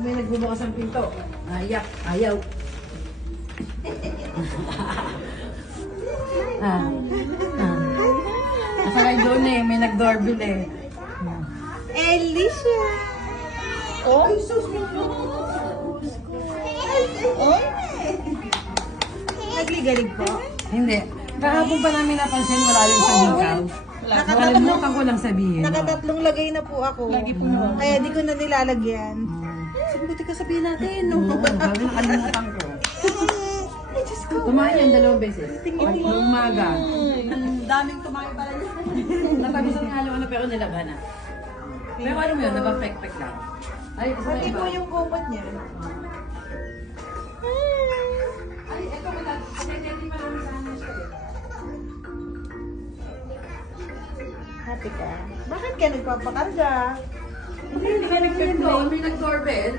May nagbubukas ang pinto. Ayak, ayaw. Nasakay doon eh, may nag-doorbell eh. Alicia! Oh? Ay, sus! Oh? Nagligalig po? Hindi. Kahapon pa namin napansin, wala yung sa hikaw. Nakalimutan ko lang sabihin. Nakatatlong lagay na po ako. Lagi po na. Kaya di ko na nilalagyan. Buti ka sabihin natin, no? Oo, sabi nakalimutan ko. Tumahin yan 2 beses. Noong umaga. Ang daming tumayo pala niya. Natagusan nga yung ano, pero nilabhan na. Pero ano mo yun, nabapek-pek lang. Ay, isa na Pati iba. po yung kumot niya. Ay, eto, matindi pa namin sa amin siya. Happy ka? Bakit ka nagpapakarga? Hindi ka nag-doorbell. May nag-doorbell.